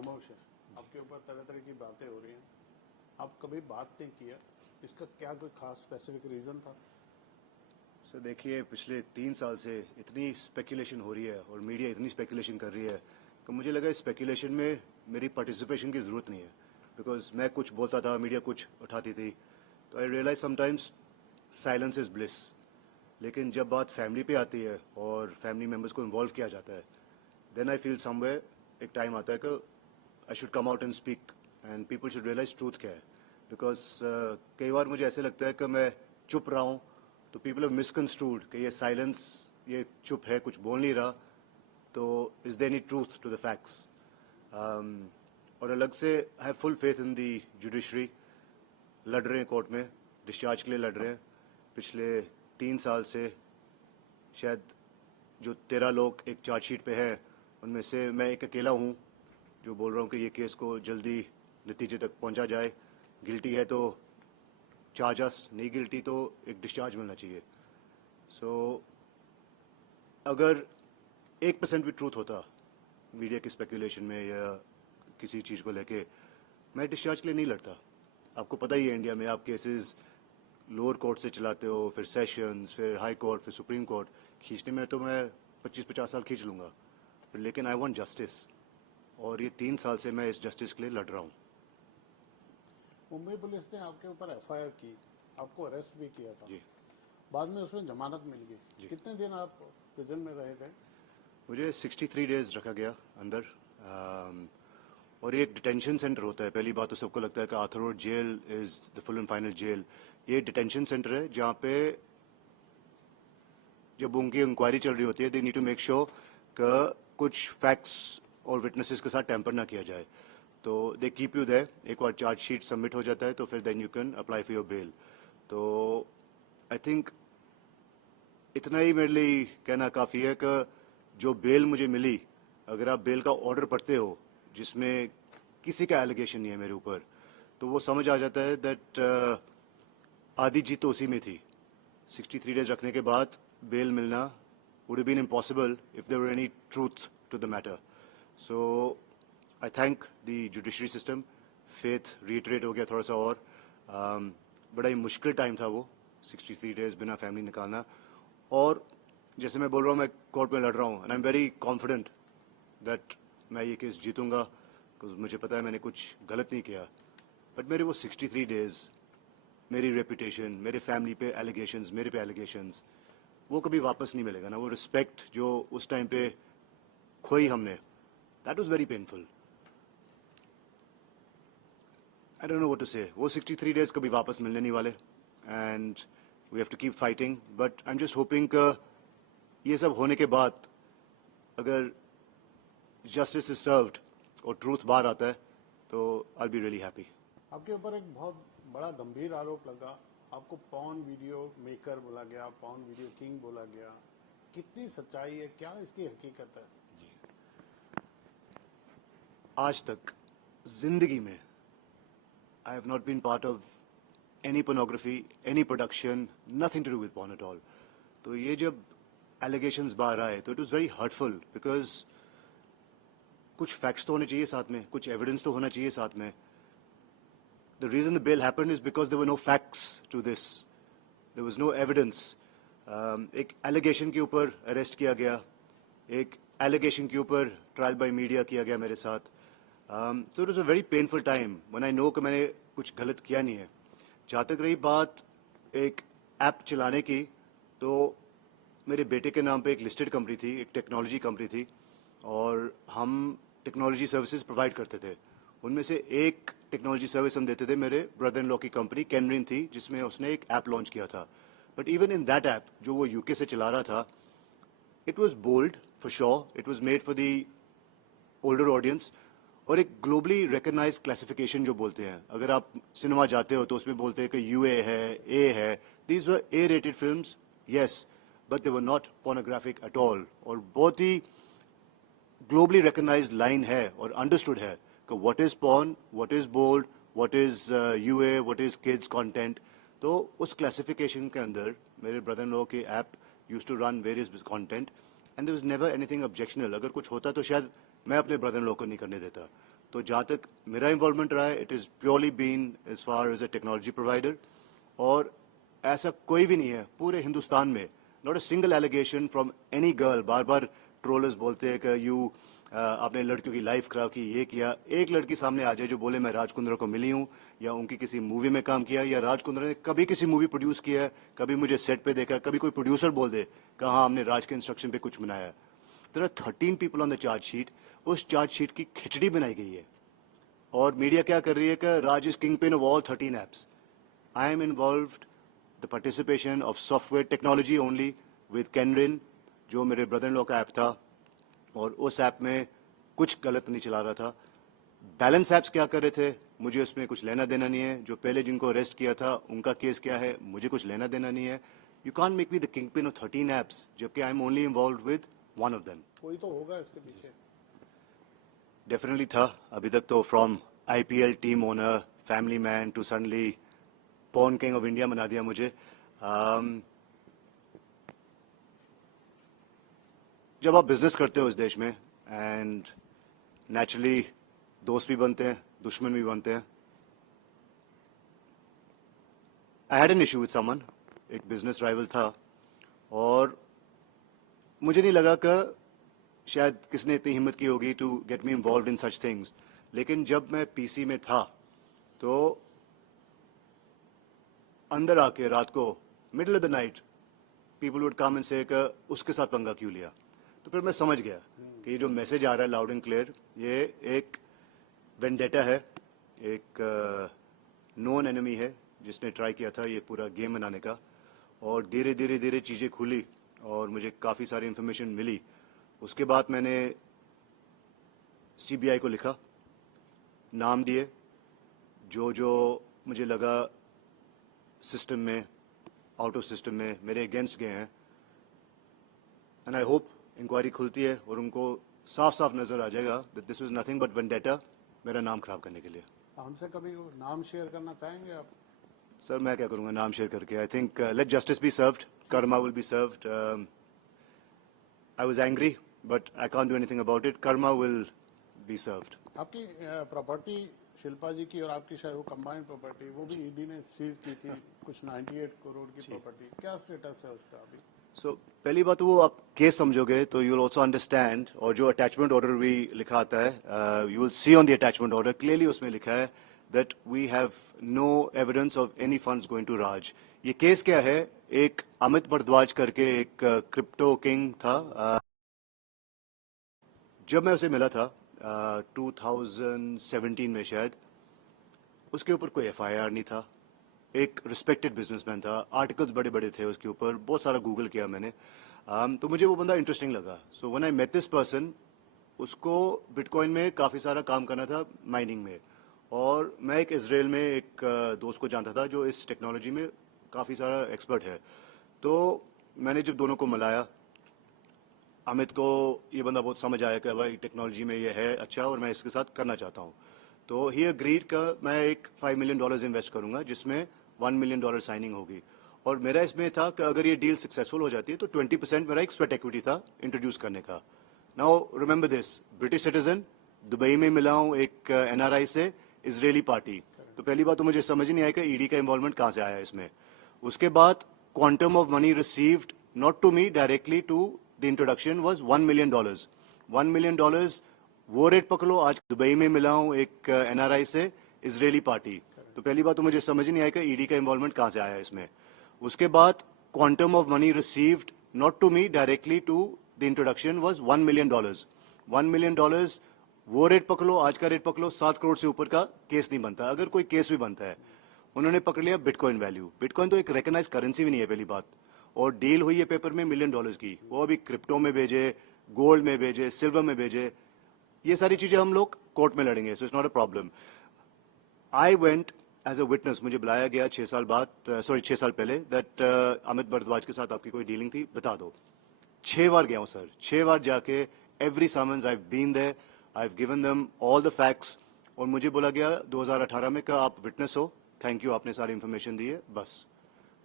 खामोश है, आपके ऊपर तरह तरह की बातें हो रही हैं, आप कभी बात नहीं किया, इसका क्या कोई खास स्पेसिफिक रीज़न था? सर देखिए, पिछले 3 साल से इतनी स्पेकुलेशन हो रही है और मीडिया इतनी स्पेकुलेशन कर रही है कि मुझे लगा इस स्पेकुलेशन में मेरी पार्टिसिपेशन की ज़रूरत नहीं है, बिकॉज मैं कुछ बोलता था, मीडिया कुछ उठाती थी, तो I realise sometimes silence is bliss. लेकिन जब बात फैमिली पे आती है और फैमिली मेम्बर्स को इन्वॉल्व किया जाता है, देन आई फील समवेयर एक टाइम आता है कि I should come out and speak and people should realise truth क्या है। बिकॉज कई बार मुझे ऐसे लगता है कि मैं चुप रहा हूँ तो पीपल हैव मिसकंस्ट्रूड कि ये साइलेंस, ये चुप है, कुछ बोल नहीं रहा, तो is there any truth to the facts. और अलग से I have full faith in the judiciary. लड़ रहे हैं कोर्ट में, डिस्चार्ज के लिए लड़ रहे हैं। पिछले 3 साल से शायद जो 13 लोग एक चार्जशीट पे हैं, उनमें से मैं एक अकेला हूँ जो बोल रहा हूँ कि ये केस को जल्दी नतीजे तक पहुँचा जाए। गिल्टी है तो चार्जस, नहीं गिल्टी तो एक डिस्चार्ज मिलना चाहिए। सो अगर 1% भी ट्रूथ होता मीडिया की स्पेकुलेशन में या किसी चीज़ को लेके, मैं डिस्चार्ज के लिए नहीं लड़ता। आपको पता ही है इंडिया में आप केसेस लोअर कोर्ट से चलाते हो, फिर सेशंस, फिर हाई कोर्ट, फिर सुप्रीम कोर्ट। खींचने में तो मैं 25-50 साल खींच लूँगा, लेकिन आई वांट जस्टिस, और ये 3 साल से मैं इस जस्टिस के लिए लड़ रहा हूँ। मुंबई पुलिस ने आपके ऊपर एफआईआर की, आपको अरेस्ट भी किया था, जी बाद में उसमें जमानत मिल गई। जी। कितने दिन आप प्रिजन में रहे थे? मुझे 63 डेज रखा गया अंदर। और ये एक डिटेंशन सेंटर होता है। पहली बात तो सबको लगता है कि Arthur Road jail is the full and final jail. ये डिटेंशन सेंटर है जहाँ पे जब उनकी इंक्वायरी चल रही होती है, they need to make sure कि कुछ फैक्ट्स और विटनेसेस के साथ टैंपर ना किया जाए, तो दे कीप यू देयर। एक बार चार्जशीट सबमिट हो जाता है तो फिर then you can apply for your bail. तो आई थिंक इतना ही मेरे लिए कहना काफ़ी है कि जो बेल मुझे मिली, अगर आप बेल का ऑर्डर पढ़ते हो जिसमें किसी का एलिगेशन नहीं है मेरे ऊपर, तो वो समझ आ जाता है दैट आधी जीत तो उसी में थी। 63 डेज रखने के बाद बेल मिलना would have been impossible if there were any truth to the matter. So I thank the judiciary system. Faith reiterate हो गया थोड़ा सा और बड़ा ही मुश्किल टाइम था वो 63 डेज बिना फैमिली निकालना। और जैसे मैं बोल रहा हूँ, मैं कोर्ट में लड़ रहा हूँ and I am very confident that मैं ये केस जीतूंगा, बिकॉज मुझे पता है मैंने कुछ गलत नहीं किया। बट मेरे वो 63 डेज, मेरी रेपुटेशन, मेरे फैमिली पे एलिगेशंस, मेरे पे एलिगेशंस, वो कभी वापस नहीं मिलेगा ना। वो रिस्पेक्ट जो उस टाइम पे खोई हमने, that was very painful. I don't know what to say. वो 63 डेज कभी वापस मिलने नहीं वाले and we have to keep fighting. But I am just hoping कि ये सब होने के बाद अगर जस्टिस इज सर्व्ड और ट्रूथ बाहर आता है तो I will be really happy. आपके ऊपर एक बहुत बड़ा गंभीर आरोप लगा, आपको पॉर्न वीडियो मेकर बोला गया, पॉर्न वीडियो किंग बोला गया। कितनी सच्चाई है, क्या इसकी हकीकत है? आज तक जिंदगी में I have not been part of any pornography, any production, nothing to do with porn at all. तो ये जब एलिगेशंस बाहर आए तो it was very hurtful, because कुछ फैक्ट्स तो होने चाहिए साथ में, कुछ एविडेंस तो होना चाहिए साथ में। The reason the bail happened is because there were no facts to this. There was no evidence. एक allegation के ऊपर arrest किया गया, एक allegation के ऊपर trial by media किया गया मेरे साथ। So it was a very painful time when I know कि मैंने कुछ गलत किया नहीं है। जहाँ तक रही बात एक ऐप चलाने की, तो मेरे बेटे के नाम पे एक लिस्टेड कंपनी थी, एक टेक्नोलॉजी कंपनी थी, और हम टेक्नोलॉजी सर्विसेज प्रोवाइड करते थे। उनमें से एक टेक्नोलॉजी सर्विस हम देते थे मेरे ब्रदर इन लॉ की कंपनी कैनरिन थी, जिसमें उसने एक ऐप लॉन्च किया था। But even in that app जो वो यूके से चला रहा था, it was bold for sure, it was made for the older audience, और एक ग्लोबली रिकग्नाइज क्लासिफिकेशन जो बोलते हैं। अगर आप सिनेमा जाते हो तो उसमें बोलते हैं कि यूए है, ए है। These were A rated films, yes, but they were not pornographic at all. और बहुत ही ग्लोबली रिकग्नाइज्ड लाइन है और अंडरस्टूड है कि what is porn, what is bold, what is UA, what is kids content. तो उस क्लासिफिकेशन के अंदर मेरे ब्रदर इन लॉ के app used to run various content and there was never anything objectional. अगर कुछ होता तो शायद मैं अपने ब्रदर इन लॉ को नहीं करने देता। तो जहाँ तक मेरा इन्वॉल्वमेंट रहा है, it is purely been as far as a technology provider, और ऐसा कोई भी नहीं है पूरे हिंदुस्तान में, not a single allegation from any girl. बार बार ट्रोलर्स बोलते हैं कि यू आपने लड़कियों की लाइफ खराब की, ये किया। एक लड़की सामने आ जाए जो बोले मैं राज कुंद्रा को मिली हूँ, या उनकी किसी मूवी में काम किया, या राज कुंद्रा ने कभी किसी मूवी प्रोड्यूस किया है, कभी मुझे सेट पे देखा, कभी कोई प्रोड्यूसर बोल दे कि हाँ हमने राज के इंस्ट्रक्शन पे कुछ बनाया है। There are 13 people on the charge sheet. उस चार्ज शीट की खिचड़ी बनाई गई है, और मीडिया क्या कर रही है कि Raj is kingpin of all 13 apps. I am involved the participation of software technology only with Kenrin, जो मेरे ब्रदर इन लॉ का ऐप था, और उस ऐप में कुछ गलत नहीं चला रहा था। बैलेंस ऐप्स क्या कर रहे थे, मुझे उसमें कुछ लेना देना नहीं है। जो पहले जिनको अरेस्ट किया था उनका केस क्या है, मुझे कुछ लेना देना नहीं है। You can't make me the kingpin of 13 apps, जबकि I am only involve with one of them. कोई तो होगा इसके पीछे। डेफिनेटली था। अभी तक तो from IPL team owner, family man to suddenly porn king of India बना दिया मुझे। जब आप बिजनेस करते हो इस देश में, एंड नेचुरली दोस्त भी बनते हैं, दुश्मन भी बनते हैं। I had an issue with someone, एक बिजनेस राइवल था, और मुझे नहीं लगा कि शायद किसने इतनी हिम्मत की होगी to get me involve in such things. लेकिन जब मैं पीसी में था तो अंदर आके रात को middle of the night people would come and से उसके साथ पंगा क्यों लिया। तो फिर मैं समझ गया कि ये जो मैसेज आ रहा है लाउड एंड क्लियर, ये एक वेंडेटा है, एक नोन एनिमी है जिसने ट्राई किया था ये पूरा गेम बनाने का। और धीरे धीरे धीरे चीज़ें खुली और मुझे काफ़ी सारी इन्फॉर्मेशन मिली। उसके बाद मैंने सीबीआई को लिखा, नाम दिए जो जो मुझे लगा सिस्टम में, आउट ऑफ सिस्टम में मेरे अगेंस्ट गए हैं। एंड आई होप इंक्वायरी खुलती है और उनको साफ साफ नजर आ जाएगा that this was nothing but vendetta, मेरा नाम खराब करने के लिए। हमसे कभी वो नाम शेयर करना चाहेंगे आप? सर मैं क्या करूंगा नाम शेयर करके। I think late justice be served, Karma will be served. I was angry but I can't do anything about it, Karma will be served. आपकी प्रॉपर्टी शिल्पा जी की और आपकी शायद वो कंबाइंड प्रॉपर्टी, वो भी ईडी ने सीज की थी, कुछ 98 करोड़ की प्रॉपर्टी, क्या स्टेटस है उसका अभी? सो पहली बात तो वो आप केस समझोगे तो यू विल ऑल्सो अंडरस्टैंड, और जो अटैचमेंट ऑर्डर भी लिखा आता है, you will see on the attachment order clearly उसमें लिखा है that we have no evidence of any funds going to Raj. ये केस क्या है, एक अमित भारद्वाज करके एक क्रिप्टो किंग था। जब मैं उसे मिला था 2017 में शायद, उसके ऊपर कोई एफआईआर नहीं था। एक रिस्पेक्टेड बिजनेसमैन था, आर्टिकल्स बड़े बड़े थे उसके ऊपर, बहुत सारा गूगल किया मैंने। तो मुझे वो बंदा इंटरेस्टिंग लगा। So when I met this person, उसको बिटकॉइन में काफ़ी सारा काम करना था, माइनिंग में। और मैं एक इजराइल में एक दोस्त को जानता था जो इस टेक्नोलॉजी में काफ़ी सारा एक्सपर्ट है। तो मैंने जब दोनों को मिलाया, अमित को ये बंदा बहुत समझ आया कि भाई टेक्नोलॉजी में ये है अच्छा और मैं इसके साथ करना चाहता हूँ। तो ही अग्रीड का मैं एक $5 मिलियन इन्वेस्ट करूंगा जिसमें $1 मिलियन साइनिंग होगी। और मेरा इसमें था कि अगर ये डील सक्सेसफुल हो जाती है तो 20% मेरा एक स्वेट इक्विटी था इंट्रोड्यूस करने का। Now remember this, British citizen, Dubai में मिला हूँ एक एनआरआई से, इजरायली पार्टी। तो पहली बात तो मुझे समझ ही नहीं आया कि ईडी का इन्वॉल्वमेंट कहाँ से आया इसमें। उसके बाद quantum of money received not to me directly to the introduction was $1 million. $1 million वो रेट पकड़ो, आज दुबई में मिला हूँ एक एनआरआई से, इजरायली पार्टी। तो पहली बात तो मुझे समझ ही नहीं आया कि ईडी का इन्वॉल्वमेंट कहाँ से आया इसमें। उसके बाद quantum of money received not to me directly to the introduction was $1 million. $1 million वो रेट पकड़ो, आज का रेट पकड़ो, 7 करोड़ से ऊपर का केस नहीं बनता। अगर कोई केस भी बनता है, उन्होंने पकड़ लिया बिटकॉइन वैल्यू। बिटकॉइन तो एक रिकॉग्नाइज करेंसी भी नहीं है पहली बात, और डील हुई है पेपर में $1 मिलियन की, वो अभी क्रिप्टो में भेजे, गोल्ड में भेजे, सिल्वर में भेजे, ये सारी चीजें हम लोग कोर्ट में लड़ेंगे। So it's not a problem. I went as a witness, मुझे बुलाया गया 6 साल बाद, सॉरी 6 साल पहले, दैट अमित भारद्वाज के साथ आपकी कोई डीलिंग थी, बता दो। 6 बार गया हूं सर, 6 बार जाके every summons I have been there, I have given them all the facts, और मुझे बोला गया 2018 में कि आप विटनेस हो, थैंक यू, आपने सारी इंफॉर्मेशन दी है, बस।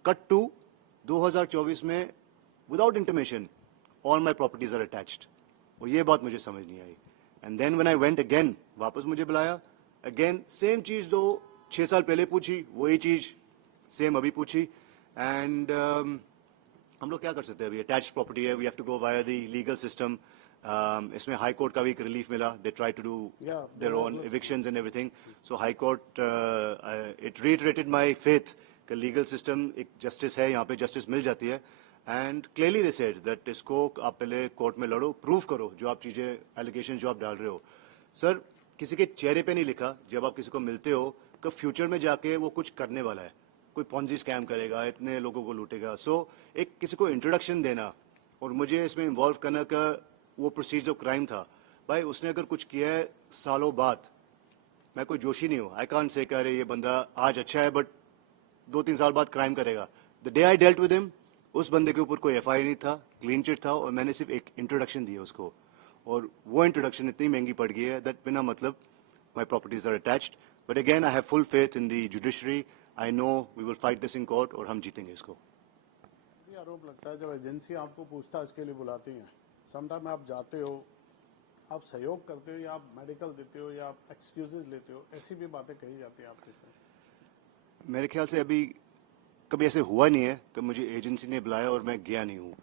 कट टू 2024 में without intimation all my properties are attached, और ये बात मुझे समझ नहीं आई। And then when I went again, वापस मुझे बुलाया, अगेन सेम चीज 6 साल पहले पूछी, वही चीज सेम अभी पूछी. एंड हम लोग क्या कर सकते हैं अभी, अटैच्ड प्रॉपर्टी है, we have to go via the legal system. इसमें हाई कोर्ट का भी एक रिलीफ मिला, they try to do their own evictions and everything. So High Court, it reiterated my faith कि लीगल सिस्टम एक justice है, यहाँ पे जस्टिस मिल जाती है. And clearly they said that इसको आप पहले कोर्ट में लड़ो, प्रूव करो जो आप चीजें, एलिगेशन जो आप डाल रहे हो. सर, किसी के चेहरे पे नहीं लिखा जब आप किसी को मिलते हो कि फ्यूचर में जाके वो कुछ करने वाला है, कोई पॉन्जी स्कैम करेगा, इतने लोगों को लूटेगा. सो एक किसी को इंट्रोडक्शन देना और मुझे इसमें इन्वॉल्व करना का वो प्रोसीजर ऑफ क्राइम था. भाई उसने अगर कुछ किया है सालों बाद, मैं कोई जोशी नहीं हूँ, आई कांट से कह रहे ये बंदा आज अच्छा है बट 2-3 साल बाद क्राइम करेगा. The day I dealt with him, उस बंदे के ऊपर कोई एफआईआर नहीं था, क्लीन चिट था, और मैंने सिर्फ एक इंट्रोडक्शन दिया उसको, और वो इंट्रोडक्शन इतनी महंगी पड़ गई है दैट बिना मतलब my properties are attached. But again I have full faith in the judiciary. I know we will fight this in court और हम जीतेंगे इसको. ये आरोप लगता है जब एजेंसी आपको पूछताछ के लिए बुलाती हैं, समटाइम आप जाते हो, आप सहयोग करते हो या आप मेडिकल देते हो या आप एक्सक्यूजेज लेते हो, ऐसी भी बातें कही जाती है आपके साथ. मेरे ख्याल से अभी कभी ऐसे हुआ नहीं है कि मुझे एजेंसी ने बुलाया और मैं गया नहीं हूँ.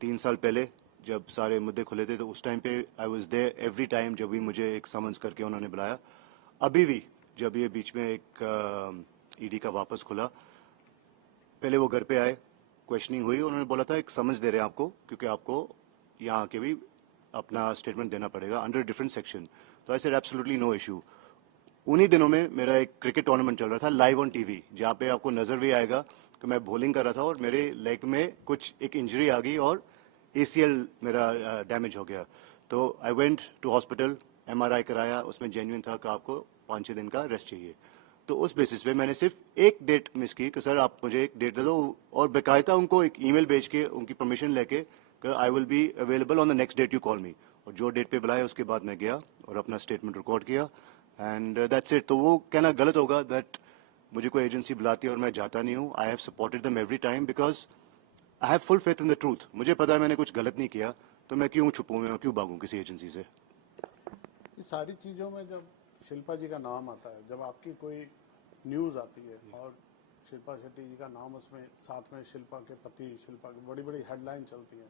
3 साल पहले जब सारे मुद्दे खुले थे तो उस टाइम पे I was there every time जब भी मुझे एक समन्स करके उन्होंने बुलाया. अभी भी जब ये बीच में एक ईडी का वापस खुला, पहले वो घर पे आए, क्वेश्चनिंग हुई, उन्होंने बोला था एक समझ दे रहे हैं आपको क्योंकि आपको यहाँ आके भी अपना स्टेटमेंट देना पड़ेगा अंडर डिफरेंट सेक्शन. तो I said absolutely no issue. उन्हीं दिनों में मेरा एक क्रिकेट टूर्नामेंट चल रहा था लाइव ऑन टीवी, जहाँ पे आपको नजर भी आएगा कि मैं बॉलिंग कर रहा था और मेरे लेग में कुछ एक इंजरी आ गई और एसीएल मेरा डैमेज हो गया. तो I went to hospital, MRI कराया, उसमें जेन्युइन था कि आपको 5-6 दिन का रेस्ट चाहिए. तो उस बेसिस पे मैंने सिर्फ एक डेट मिस की कि सर आप मुझे एक डेट दे दो, और बेकायदा उनको एक ईमेल भेज के उनकी परमिशन लेके कि I will be available on the next date you call me. और जो डेट पे बुलाया उसके बाद मैं गया और अपना स्टेटमेंट रिकॉर्ड किया एंड दैट्स इट. तो वो कहना गलत होगा दैट मुझे कोई एजेंसी बुलाती है और मैं जाता नहीं हूँ. I have supported them every time because I have full faith in the truth. मुझे पता है मैंने कुछ गलत नहीं किया, तो मैं क्यों छुपूं, मैं क्यों भागूं किसी एजेंसी से. ये सारी चीज़ों में जब शिल्पा जी का नाम आता है, जब आपकी कोई न्यूज़ आती है और शिल्पा शेट्टी जी का नाम उसमें साथ में शिल्पा के पति, शिल्पा की बड़ी बड़ी हेडलाइन चलती हैं,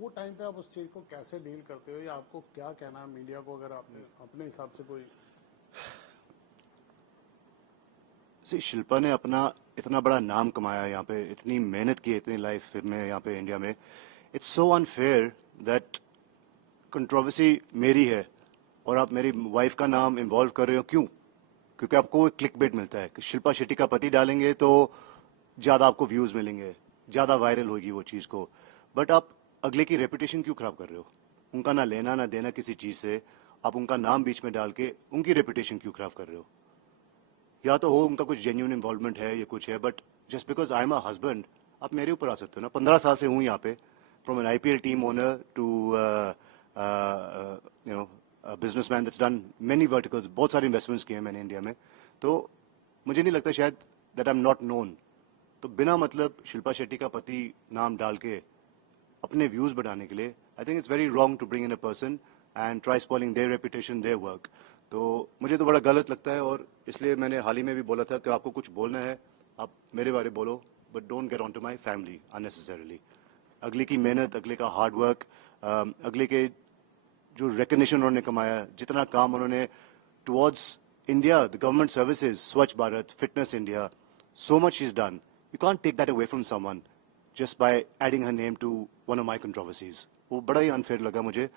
वो टाइम पे आप उस चीज़ को कैसे डील करते हो या आपको क्या कहना है मीडिया को, अगर आपने अपने हिसाब से कोई. शिल्पा ने अपना इतना बड़ा नाम कमाया यहाँ पे, इतनी मेहनत की इतनी लाइफ में यहाँ पे इंडिया में. It's so unfair that controversy मेरी है और आप मेरी वाइफ का नाम इन्वॉल्व कर रहे हो. क्यों? क्योंकि आपको एक क्लिक बेट मिलता है कि शिल्पा शेट्टी का पति डालेंगे तो ज़्यादा आपको व्यूज़ मिलेंगे, ज़्यादा वायरल होगी वो चीज़ को. बट आप अगले की रेपुटेशन क्यों खराब कर रहे हो? उनका ना लेना ना देना किसी चीज़ से, आप उनका नाम बीच में डाल के उनकी रेपुटेशन क्यों खराब कर रहे हो? या तो हो उनका कुछ जेन्युइन इन्वॉल्वमेंट है, ये कुछ है, but just because I am a husband आप मेरे ऊपर आ सकते हो ना. 15 साल से हूँ यहाँ पे, from an IPL team owner to you know businessman that's done many verticals, बहुत सारे इन्वेस्टमेंट्स किए हैं मैंने इंडिया में. तो मुझे नहीं लगता शायद that I am not known. तो बिना मतलब शिल्पा शेट्टी का पति नाम डाल के अपने व्यूज बढ़ाने के लिए, I think it's very wrong to bring in a person and try spoiling their reputation, their work. तो मुझे तो बड़ा गलत लगता है और इसलिए मैंने हाल ही में भी बोला था कि आपको कुछ बोलना है आप मेरे बारे बोलो, but don't get on to my family unnecessarily. अगले की मेहनत, अगले का हार्ड वर्क, अगले के जो रिकग्निशन उन्होंने कमाया, जितना काम उन्होंने towards India, the government services, Swachh Bharat, fitness India, so much she's done. You can't take that away from someone just by adding her name to one of my controversies. वो बड़ा ही अनफेयर लगा मुझे,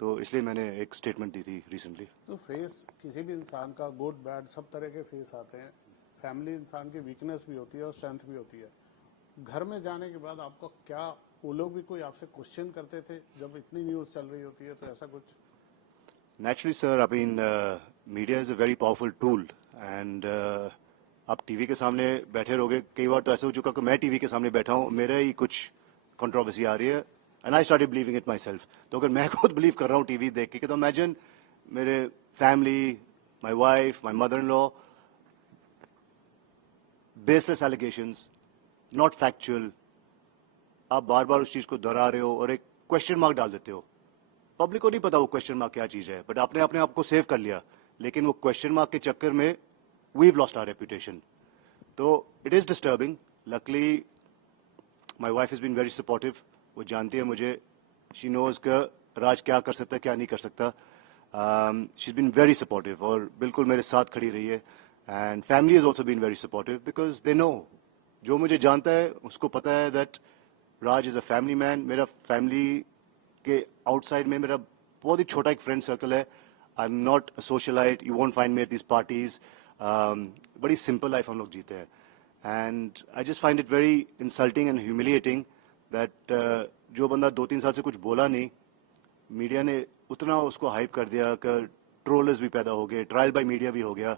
तो इसलिए मैंने एक स्टेटमेंट दी थी रिसेंटली. तो फेस किसी भी इंसान का गुड बैड सब तरह के फेस आते हैं. फैमिली इंसान की वीकनेस भी होती है और स्ट्रेंथ भी होती है. घर में जाने के बाद आपको क्या, वो लोग भी कोई आपसे क्वेश्चन करते थे जब इतनी न्यूज़ चल रही होती है, तो ऐसा कुछ? Naturally, sir, I mean, media is a very powerful tool and आप टीवी के सामने बैठे रहोगे, कई बार तो ऐसा हो चुका कि मैं टीवी के सामने बैठा हूँ, मेरा ही कुछ कंट्रोवर्सी आ रही है and I started believing it my self. तो अगर मैं खुद बिलीव कर रहा हूँ टीवी देख के, तो इमेजिन मेरे family, my wife, my mother in law, baseless allegations, not factual. आप बार बार उस चीज को दोहरा रहे हो और एक क्वेश्चन मार्क डाल देते हो. पब्लिक को नहीं पता वो क्वेश्चन मार्क क्या चीज है, बट आपने अपने आप को सेव कर लिया, लेकिन वो क्वेश्चन मार्क के चक्कर में वीव लॉस्ट आवर रेपुटेशन. तो it is disturbing. Luckily my wife is been very supportive. वो जानती है मुझे, शी नोज का राज क्या कर सकता है क्या नहीं कर सकता. She is been very supportive और बिल्कुल मेरे साथ खड़ी रही है. And family is also been very supportive because they know, जो मुझे जानता है उसको पता है that Raj is a family man. मेरा फैमिली के आउटसाइड में मेरा बहुत ही छोटा एक फ्रेंड सर्कल है. I am not a socialite, you won't find me at this parties. बड़ी सिंपल लाइफ हम लोग जीते हैं. And I just find it very insulting and humiliating that जो बंदा 2-3 साल से कुछ बोला नहीं, मीडिया ने उतना उसको हाइप कर दिया कि ट्रोलर्स भी पैदा हो गए, ट्रायल बाय मीडिया भी हो गया.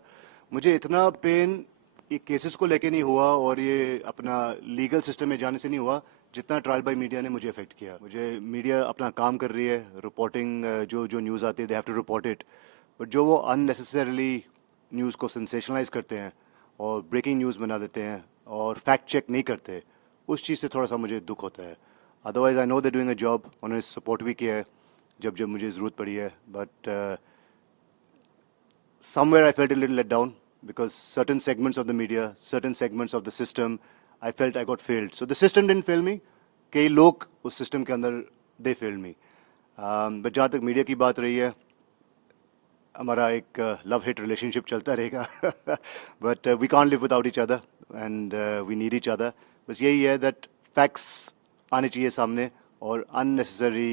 मुझे इतना पेन ये केसेस को लेके नहीं हुआ और ये अपना लीगल सिस्टम में जाने से नहीं हुआ जितना ट्रायल बाय मीडिया ने मुझे अफेक्ट किया. मुझे मीडिया अपना काम कर रही है, रिपोर्टिंग जो जो न्यूज़ आती है they have to report it, but जो वो अननेसेसरली न्यूज़ को सेंसेशनलाइज करते हैं और ब्रेकिंग न्यूज़ बना देते हैं और फैक्ट चेक नहीं करते, उस चीज़ से थोड़ा सा मुझे दुख होता है. Otherwise I know they doing a job, उन्होंने सपोर्ट भी किया है जब जब मुझे ज़रूरत पड़ी है. But somewhere I felt a little let down because certain segments of the media, certain segments of the system, I felt I got failed. So the system didn't fail me. कई लोग उस system के अंदर they failed me. But जहाँ तक media की बात रही है, हमारा एक लव हिट रिलेशनशिप चलता रहेगा. But we can't live without each other and we need each other. बस यही है दैट फैक्ट्स आने चाहिए सामने और unnecessary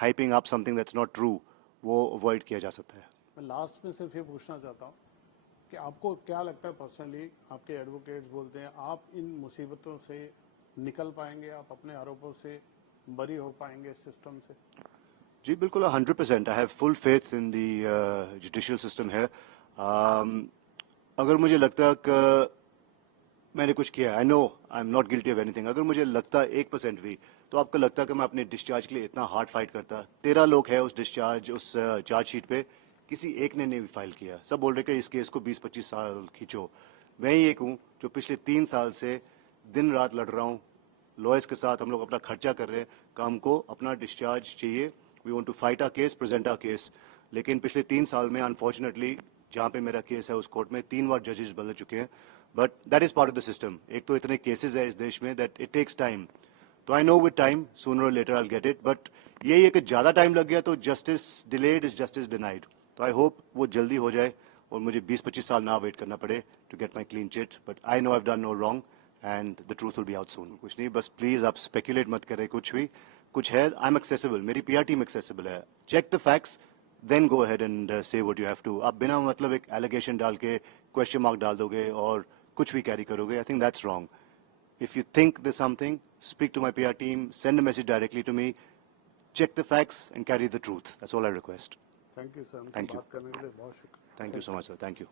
hyping up something that's not true वो अवॉइड किया जा सकता है. मैं लास्ट में सिर्फ ये पूछना चाहता हूँ कि आपको क्या लगता है पर्सनली, आपके एडवोकेट्स बोलते हैं आप इन मुसीबतों से निकल पाएंगे, आप अपने आरोपों से बरी हो पाएंगे सिस्टम से? जी बिल्कुल 100%. आई have full faith in the judicial system है. अगर मुझे लगता है कि मैंने कुछ किया, आई know I am not guilty of anything, अगर मुझे लगता 1% भी, तो आपको लगता है कि मैं अपने डिस्चार्ज के लिए इतना हार्ड फाइट करता? 13 लोग हैं उस डिस्चार्ज, उस चार्ज शीट पे, किसी एक ने नहीं फाइल किया. सब बोल रहे कि इस केस को 20-25 साल खींचो. मैं ही एक हूँ जो पिछले 3 साल से दिन रात लड़ रहा हूँ लॉयर्स के साथ. हम लोग अपना खर्चा कर रहे हैं कि हमको अपना डिस्चार्ज चाहिए. We want to fight our case, present our case. लेकिन पिछले 3 साल में अनफॉर्चुनेटली जहाँ पे मेरा केस है उस कोर्ट में 3 बार जजेस बदल चुके हैं. But that is part of the system. एक तो इतने केसेस है इस देश में दैट इट टेक्स टाइम. तो I know with time sooner और later I will get it. But यही है कि ज़्यादा टाइम लग गया तो justice delayed is justice denied. तो आई होप वो जल्दी हो जाए और मुझे 20-25 साल ना वेट करना पड़े to get my clean chit. But I know I have done no wrong and the truth will be out soon. कुछ नहीं, बस प्लीज आप स्पेकुलेट मत करें कुछ भी. कुछ है, आई एम एक्सेसिबल, मेरी पीआर टीम एक्सेसिबल है. Check the facts, then go ahead and say what you have to. आप बिना मतलब एक एलिगेशन डाल के क्वेश्चन मार्क डाल दोगे और कुछ भी कैरी करोगे, I think that's wrong. If you think there's something, speak to my PR team, send a message directly to me, check the facts and carry the truth. That's all I request. Thank you sir, Thank you. बात करने के लिए बहुत शुक्रिया. Thank you so much, sir. Thank you.